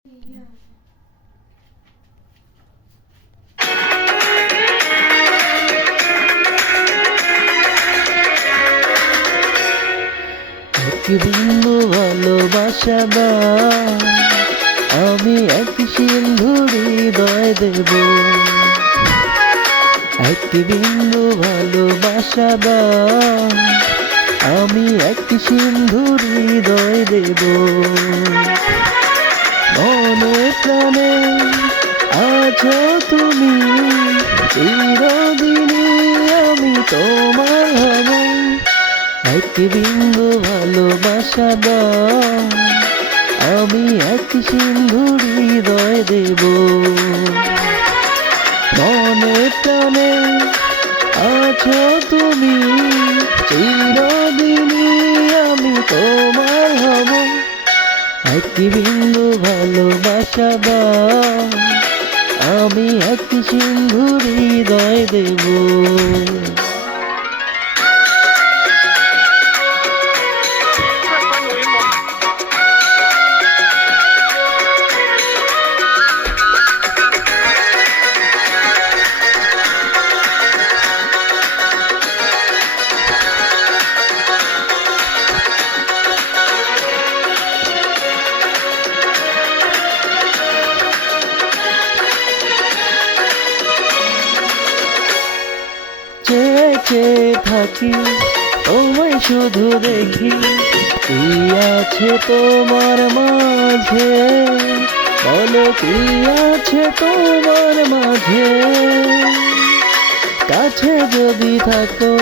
এক বিন্দু ভালোবাসা দাও, আমি এক সিন্ধুর হৃদয় দেব। এক বিন্দু ভালোবাসা দাও, আমি এক সিন্ধুর হৃদয় দেব। মনে প্রাণে আছো তুমি, চিরদিনই আমি তোমার হব। এক বিন্দু ভালোবাসা দাও, আমি এক সিন্ধুর হৃদয় দেব। মনে প্রাণে আছো তুমি, চিরদিনই আমি তোমার হব। এক বিন্দু ভালোবাসা দাও, আমি এক সিন্ধুর হৃদয় দেব। চেয়ে চেয়ে থাকি তোমায় শুধু দেখি, কি আছে তোমার মাঝে, বলো কি আছে তোমার মাঝে। কাছে যদি থাকো,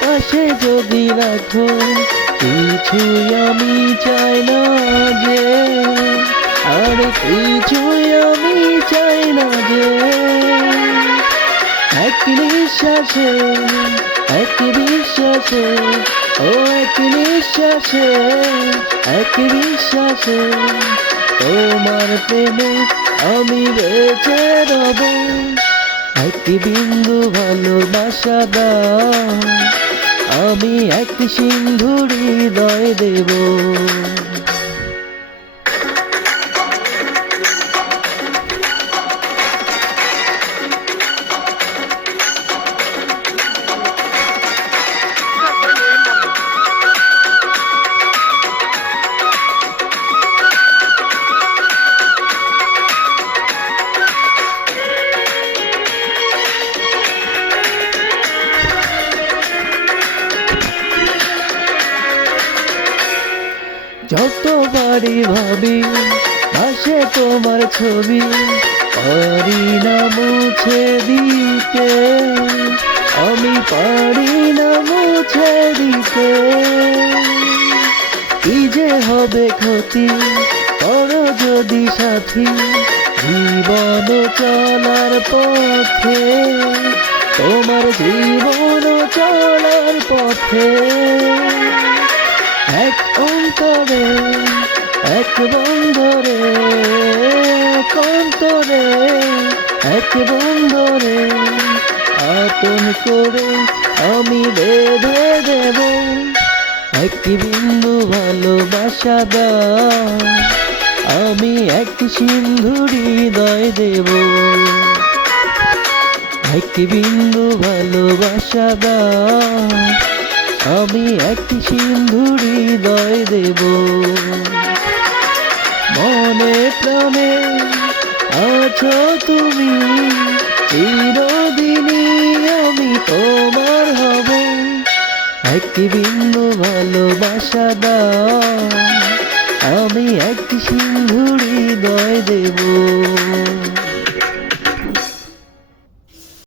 পাশে যদি রাখো, কিছুই আমি চাই না যে, আর কিছুই আমি চাই না যে। এক নিঃশ্বাসে, এক বিশ্বাসে, ও এক নিঃশ্বাসে, এক বিশ্বাসে, তোমার প্রেমে আমি বেঁচে রব। এক বিন্দু ভালোবাসা দাও, আমি এক সিন্ধুর হৃদয় দেব। যতবারই ভাবি আসে তোমার ছবি, পারি না মুছে দিতে, আমি পারি না মুছে দিতে। কি যে হবে ক্ষতি, করো যদি সাথী, জীবন চলার পথে, তোমার জীবন চলার পথে। এক অন্তরে, এক বন্ধরে, এক অন্তরে, এক বন্ধরে, আপন করে আমি বেঁধে দেব। এক বিন্দু ভালোবাসা দাও, আমি এক সিন্ধুর হৃদয় দেব। এক বিন্দু ভালোবাসা দাও, আমি এক সিন্ধুর হৃদয় দেব। মনে প্রাণে আছো তুমি, চিরদিনই আমি তোমার হব। এক বিন্দু ভালোবাসা দাও, আমি এক সিন্ধুর হৃদয় দেব।